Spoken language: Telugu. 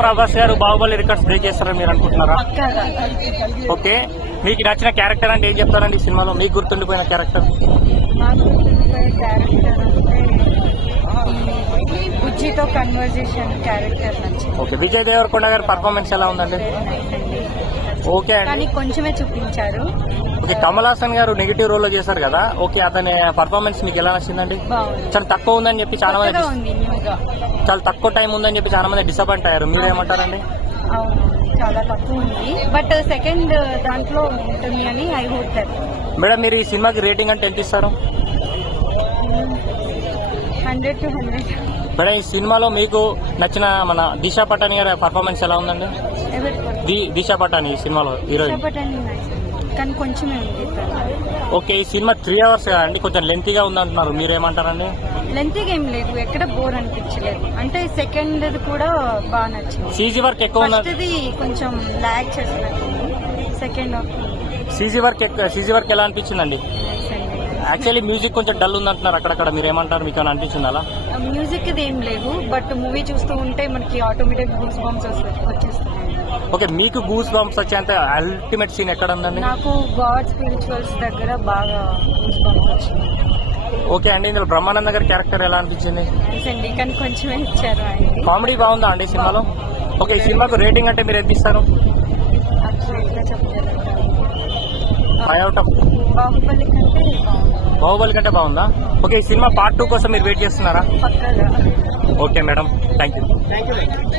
ప్రభాస్ గారు బాహుబలి రికార్డ్స్ బ్రేక్ చేస్తారని మీరు అనుకుంటున్నారా? పక్కాగా. ఓకే, మీకు నచ్చిన క్యారెక్టర్ అంటే ఏం చెప్తారండి ఈ సినిమాలో? మీకు గుర్తుండిపోయిన క్యారెక్టర్? నాకు గుర్తుండిపోయే క్యారెక్టర్ అంటే బుజ్జితో కన్వర్జేషన్ క్యారెక్టర్ నచ్చింది. ఓకే, విజయ్ దేవరకొండ గారి పర్ఫార్మెన్స్ ఎలా ఉందండి? వెరీ నైస్ అండి. ఓకే అండి. కానీ కొంచెమే చూపించారు. ఓకే, కమల్ హాసన్ గారు నెగిటివ్ రోల్ లో చేశారు కదా, ఓకే అతని పర్ఫార్మెన్స్ మీకు ఎలా నచ్చిందండి? బాగుంది. చాలా తక్కువ ఉందని చెప్పి చాలా కొత్తగా మంది, ఉంది, న్యూగా. చాలా తక్కువ టైం ఉందని చెప్పి చాలా మంది డిసప్పాయింట్ అయ్యారు. మీరేమంటారండి? అవును, చాలా తక్కువ ఉంది. బట్ సెకండ్ దాంట్లో ఉంటుంది అని ఐ హోప్ దట్. మేడం, మీరు ఈ సినిమాకి రేటింగ్ అంటే ఎంత ఇస్తారు? 100 to 100. మేడం, ఈ సినిమాలో మీకు నచ్చిన మన దిశా పటాని గారి పర్ఫార్మెన్స్ ఎలా ఉందండి? దిశా పటాని ఈ సినిమాలో హీరోయిన్. కానీ కొంచెమే ఉంది. ఓకే, ఈ సినిమా 3 hours అండి, కొంచెం లెంతీగా ఉందంటున్నారు, మీరేమంటారండి? లెంతీగా ఏం లేదు, ఎక్కడ బోర్ అనిపించలేదు. అంటే సెకండ్ కూడా బాగా నచ్చింది. సీజీ వర్క్ ఎక్కువ ఉంది. ఫస్ట్ది కొంచెం లాగ్ చేసినట్టుంది. సెకండ్ హాఫ్ సీజీ వర్క్ ఎలా అనిపించిందండి? యాక్చువల్లీ మ్యూజిక్ కొంచెం డల్ ఉందంటున్నారు అక్కడక్కడ, మీరేమంటారు? మీకు ఏమైనా అనిపించింది అలా? మ్యూజిక్ ఇది ఏం లేదు, బట్ మూవీ చూస్తూ ఉంటే మనకి ఆటోమేటిక్ గూస్ బంప్స్ వచ్చేస్తున్నాయి. ఓకే, మీకు గూస్ బంప్స్ వచ్చేంత అల్టిమేట్ సీన్ ఎక్కడ ఉందండి? నాకు గాడ్ స్పిరిచువల్స్ దగ్గర బాగా గూస్ బంప్స్ వచ్చింది. ఓకే అండి, ఇందులో బ్రహ్మానంద గారి క్యారెక్టర్ ఎలా అనిపించింది? నైస్ అండి, కానీ కొంచెమే ఇచ్చారు ఆయనకి. కామెడీ బాగుందా అండి సినిమాలో? ఓకే, ఈ సినిమాకు రేటింగ్ అంటే మీరు ఎంత ఇస్తారు? అట్లా చెప్పలేదు. 5 out of బాహుబలి కంటే బాగుంది. బాహుబలి కంటే బాగుందా? ఓకే, ఈ సినిమా పార్ట్ 2 కోసం మీరు వెయిట్ చేస్తున్నారా? పక్కగా. Okay madam, thank you.